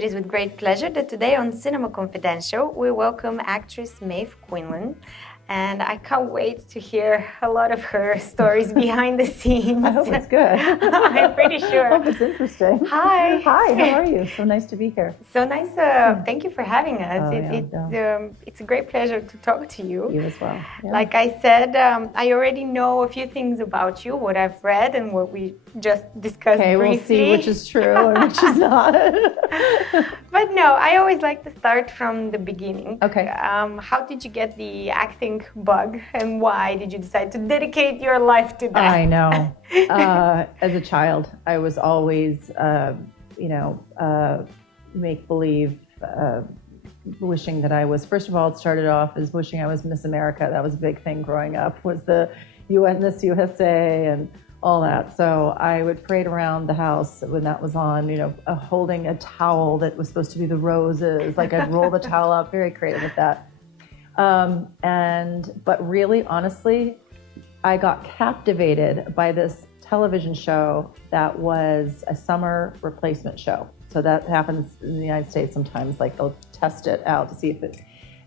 It is with great pleasure that today on Cinema Confidential we welcome actress Maeve Quinlan. And I can't wait to hear a lot of her stories behind the scenes. I hope it's good. I'm pretty sure. I hope it's interesting. Hi. Hi, how are you? So nice to be here. So nice. Thank you for having us. It's a great pleasure to talk to you. You as well. Yeah. Like I said, I already know a few things about you, what I've read and what we just discussed briefly. We'll see which is true and which is not. But no, I always like to start from the beginning. Okay. How did you get the acting bug and why did you decide to dedicate your life to that? I know. As a child, I was always, make-believe, wishing that I was, first of all, it started off as wishing I was Miss America. That was a big thing growing up, was the Miss USA and all that. So I would parade around the house when that was on, holding a towel that was supposed to be the roses. Like I'd roll the towel up, very creative with that. But really, honestly, I got captivated by this television show that was a summer replacement show. So that happens in the United States sometimes, like they'll test it out to see if it,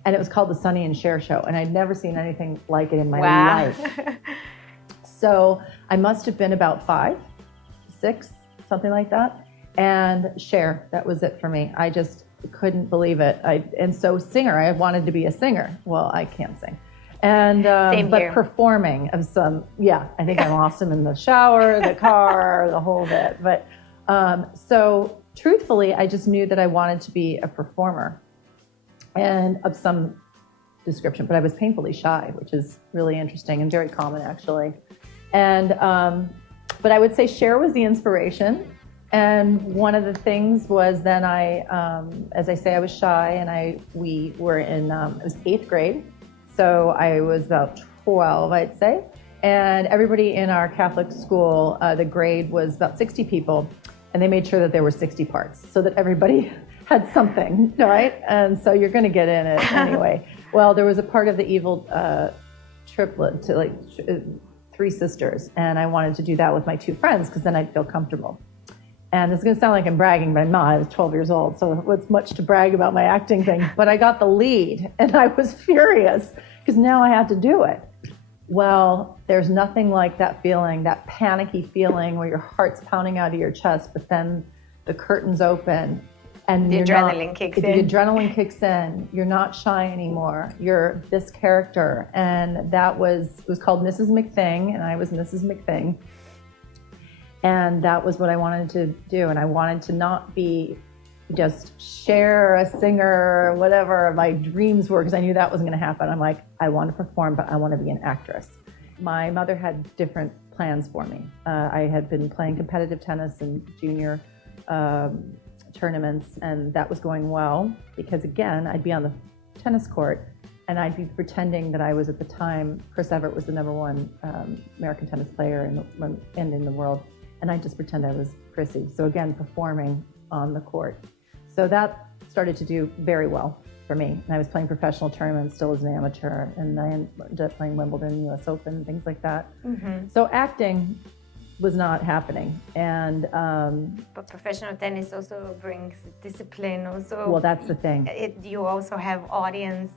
and it was called the Sonny and Cher show. And I'd never seen anything like it in my life. So I must have been about 5, 6, something like that. And Cher, that was it for me. I just couldn't believe it. And so singer, I wanted to be a singer. Well, I can't sing. And but performing of some, I think I'm awesome in the shower, the car, the whole bit. But so truthfully, I just knew that I wanted to be a performer and of some description, but I was painfully shy, which is really interesting and very common actually. And but I would say Cher was the inspiration. And one of the things was then as I say, I was shy, and we were in it was 8th grade, so I was about 12, I'd say. And everybody in our Catholic school, the grade was about 60 people, and they made sure that there were 60 parts, so that everybody had something, right? And so you're going to get in it anyway. Well, there was a part of the evil triplet, to 3 sisters, and I wanted to do that with my 2 friends because then I'd feel comfortable. And it's going to sound like I'm bragging, but I'm not. I was 12 years old, so what's much to brag about my acting thing? But I got the lead, and I was furious because now I had to do it. Well, there's nothing like that feeling, that panicky feeling where your heart's pounding out of your chest, but then the curtains open, and the adrenaline kicks in. The adrenaline kicks in. You're not shy anymore. You're this character, and it was called Mrs. McThing, and I was Mrs. McThing. And that was what I wanted to do. And I wanted to not be just Cher, a singer, whatever my dreams were, because I knew that wasn't going to happen. I'm like, I want to perform, but I want to be an actress. My mother had different plans for me. I had been playing competitive tennis in junior tournaments, and that was going well because, again, I'd be on the tennis court and I'd be pretending that I was, at the time, Chris Evert was the #1 American tennis player in the world. And I just pretend I was Chrissy. So again, performing on the court. So that started to do very well for me. And I was playing professional tournaments still as an amateur. And I ended up playing Wimbledon, US Open, things like that. Mm-hmm. So acting was not happening. And but professional tennis also brings discipline. Also, well, that's the thing. You also have audience.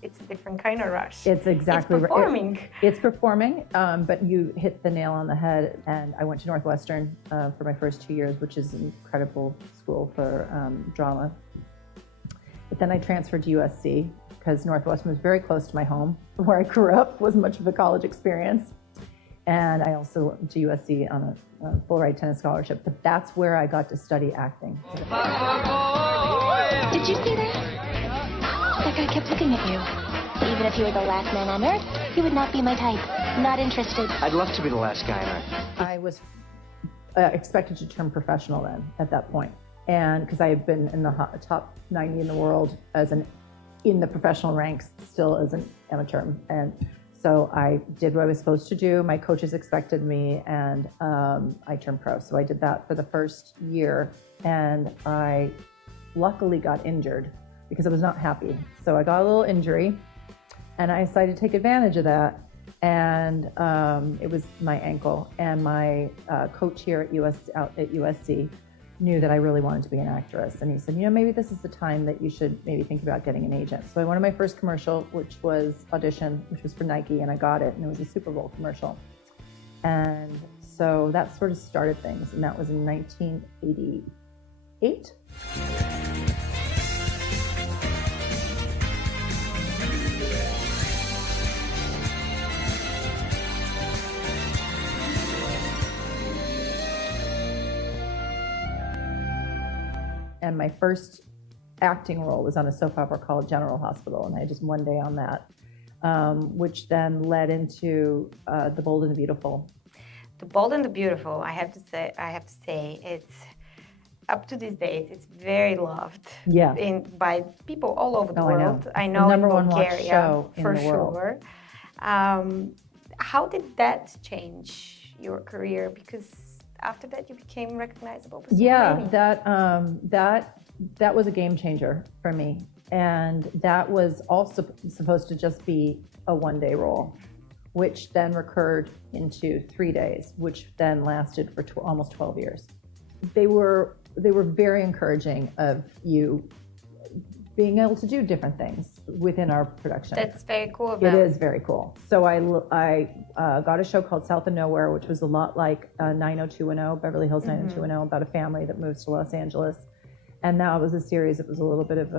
It's a different kind of rush. It's exactly right. It's performing. It's performing, but you hit the nail on the head. And I went to Northwestern for my first 2 years, which is an incredible school for drama. But then I transferred to USC because Northwestern was very close to my home, where I grew up, wasn't much of a college experience. And I also went to USC on a full-ride tennis scholarship. But that's where I got to study acting. Did you see that? That guy kept looking at you. Even if you were the last man on Earth, he would not be my type. Not interested. I'd love to be the last guy on Earth. I was expected to turn professional then, at that point. And because I had been in the top 90 in the world in the professional ranks, still as an amateur. And so I did what I was supposed to do. My coaches expected me, and I turned pro. So I did that for the first year, and I luckily got injured because I was not happy. So I got a little injury, and I decided to take advantage of that. And it was my ankle. And my coach here at USC knew that I really wanted to be an actress. And he said, maybe this is the time that you should maybe think about getting an agent. So I went to my first commercial, which was audition, which was for Nike, and I got it, and it was a Super Bowl commercial. And so that sort of started things, and that was in 1988. And my first acting role was on a soap opera called General Hospital, and I had just one day on that, which then led into The Bold and the Beautiful. The Bold and the Beautiful, I have to say, it's up to these days, it's very loved by people all over the world. I know in Bulgaria, for sure. How did that change your career? Because after that, you became recognizable. That was a game changer for me. And that was also supposed to just be a one-day role, which then recurred into 3 days, which then lasted for almost 12 years. They were very encouraging of you being able to do different things within our production. That's very cool. It is very cool. So I got a show called South of Nowhere, which was a lot like 90210, Beverly Hills 90210, about a family that moves to Los Angeles. And that was a series. It was a little bit of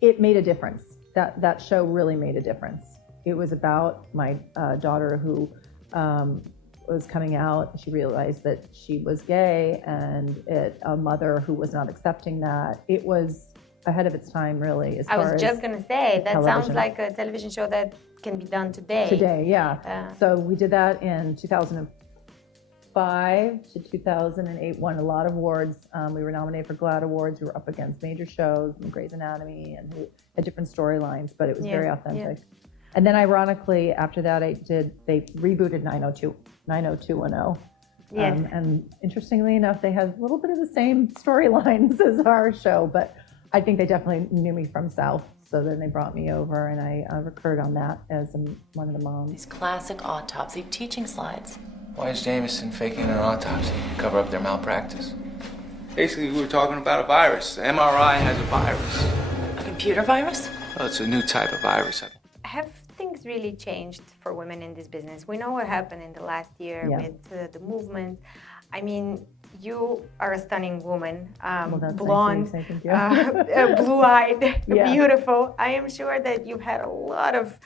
it made a difference. That show really made a difference. It was about my daughter who was coming out. She realized that she was gay, and a mother who was not accepting that. It was ahead of its time, really. I was just going to say, that sounds like a television show that can be done today. Today, yeah. So we did that in 2005 to 2008, won a lot of awards. We were nominated for GLAAD Awards. We were up against major shows, Grey's Anatomy, and who had different storylines, but it was very authentic. Yeah. And then ironically, after that, they rebooted 90210. Yes. And interestingly enough, they had a little bit of the same storylines as our show, but I think they definitely knew me from South. So then they brought me over, and I recurred on that as one of the moms. These classic autopsy teaching slides. Why is Jameson faking an autopsy? Cover up their malpractice. Basically, we were talking about a virus. The MRI has a virus. A computer virus? Well, it's a new type of virus. Have things really changed for women in this business? We know what happened in the last year with the movement. I mean, you are a stunning woman, blonde, blue-eyed, beautiful. I am sure that you've had a lot of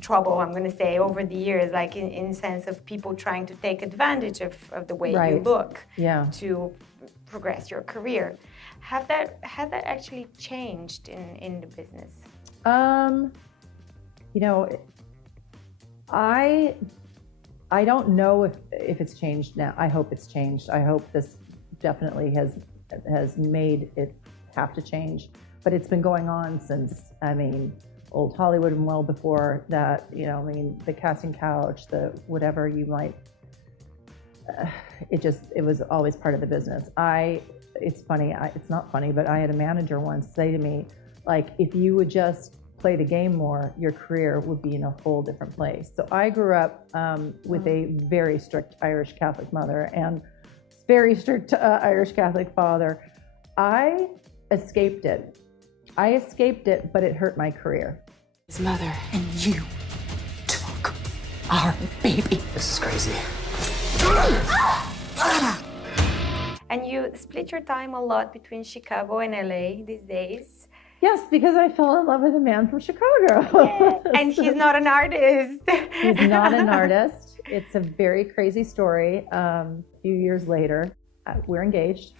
trouble, I'm going to say, over the years, in sense of people trying to take advantage of the way you look to progress your career. Has that actually changed in the business? I don't know if it's changed now. I hope it's changed. I hope this definitely has made it have to change. But it's been going on since, old Hollywood and well before that, the casting couch, the whatever you might, it was always part of the business. It's funny, it's not funny, but I had a manager once say to me, if you would just play the game more, your career would be in a whole different place. So I grew up with a very strict Irish Catholic mother and very strict Irish Catholic father. I escaped it, but it hurt my career. His mother and you took our baby. This is crazy. And you split your time a lot between Chicago and LA these days. Yes, because I fell in love with a man from Chicago. Yeah. And he's not an artist. He's not an artist. It's a very crazy story. A few years later, we're engaged.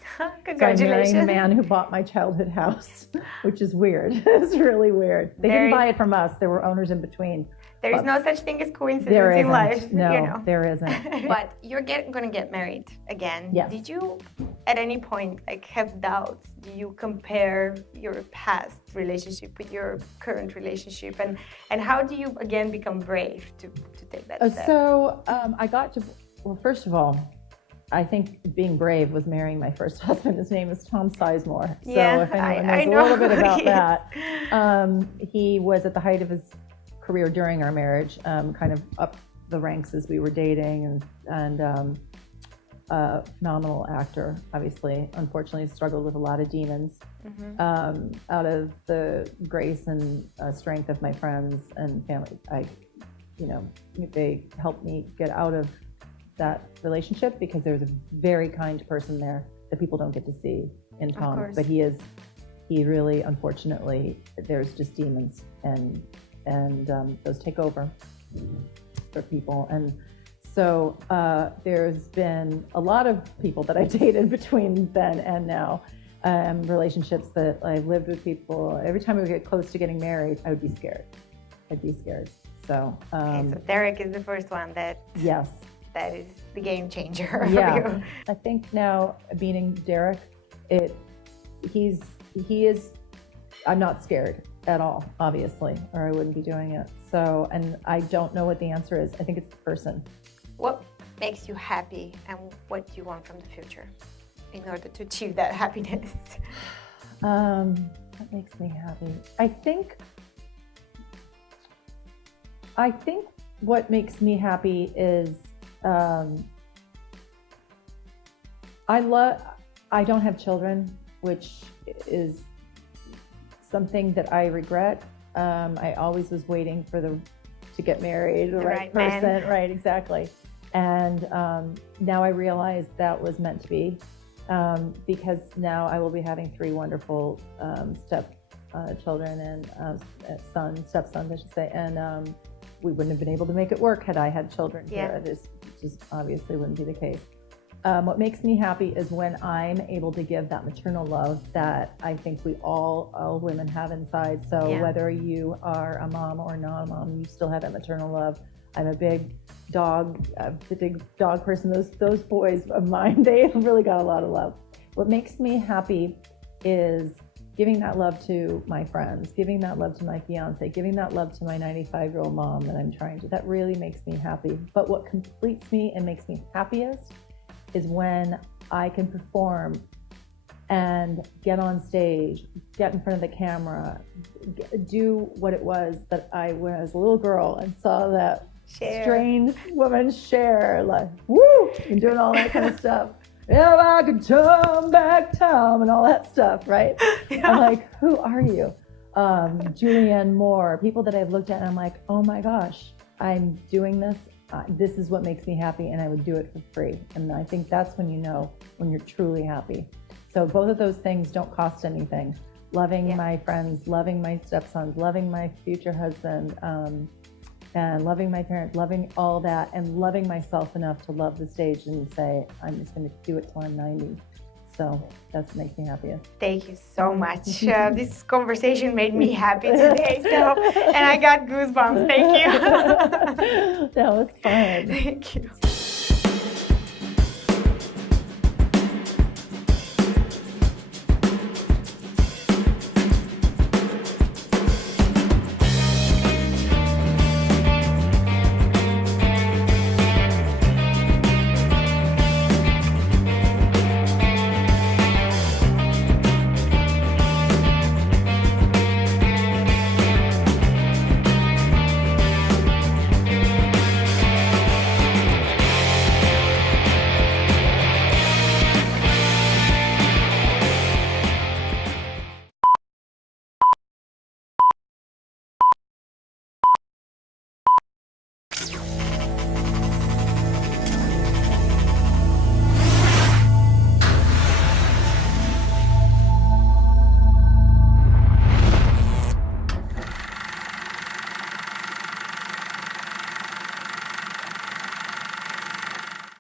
Congratulations. So I'm marrying a man who bought my childhood house, which is weird. It's really weird. They didn't buy it from us. There were owners in between. There is no such thing as coincidence in life. No, there isn't. But you're going to get married again. Yes. Did you, at any point, have doubts? Do you compare your past relationship with your current relationship? And how do you, again, become brave to take that step? So first of all, I think being brave was marrying my first husband. His name is Tom Sizemore. So if anyone knows a little bit about that, he was at the height of his career during our marriage, kind of up the ranks as we were dating, and a phenomenal actor, obviously. Unfortunately, struggled with a lot of demons. Out of the grace and strength of my friends and family, they helped me get out of that relationship, because there's a very kind person there that people don't get to see in Tom. But he really, unfortunately, there's just demons, and those take over for people. And so there's been a lot of people that I dated between then and now, relationships that I've lived with people. Every time we would get close to getting married, I would be scared. So, okay, so Derek is the first one that is the game changer for you. I think now meeting Derek, I'm not scared at all, obviously, or I wouldn't be doing it. So, and I don't know what the answer is. I think it's the person. What makes you happy, and what do you want from the future in order to achieve that happiness? What makes me happy? I think what makes me happy is I don't have children, which is something that I regret. I always was waiting to get married, the right person, man. Right, exactly. And now I realize that was meant to be, because now I will be having 3 wonderful children and stepsons, I should say, and we wouldn't have been able to make it work had I had children here. This just obviously wouldn't be the case. What makes me happy is when I'm able to give that maternal love that I think we all women have inside. So whether you are a mom or not a mom, you still have that maternal love. I'm a big dog person. Those boys of mine, they've really got a lot of love. What makes me happy is giving that love to my friends, giving that love to my fiance, giving that love to my 95-year-old mom that I'm trying to. That really makes me happy. But what completes me and makes me happiest is when I can perform and get on stage, get in front of the camera, do what it was that I, when I was a little girl and saw that Cher. Strange woman Cher, like, woo, and doing all that kind of stuff. If I could turn back time and all that stuff, right? I'm like, who are you? Julianne Moore, people that I've looked at and I'm like, oh my gosh, I'm doing this. This is what makes me happy, and I would do it for free. And I think that's when you know when you're truly happy. So both of those things don't cost anything. Loving my friends, loving my stepsons, loving my future husband, and loving my parents, loving all that, and loving myself enough to love the stage and say, I'm just going to do it till I'm 90. So that's what makes me happiest. Thank you so much. This conversation made me happy today. And I got goosebumps. Thank you. That was fun. Thank you.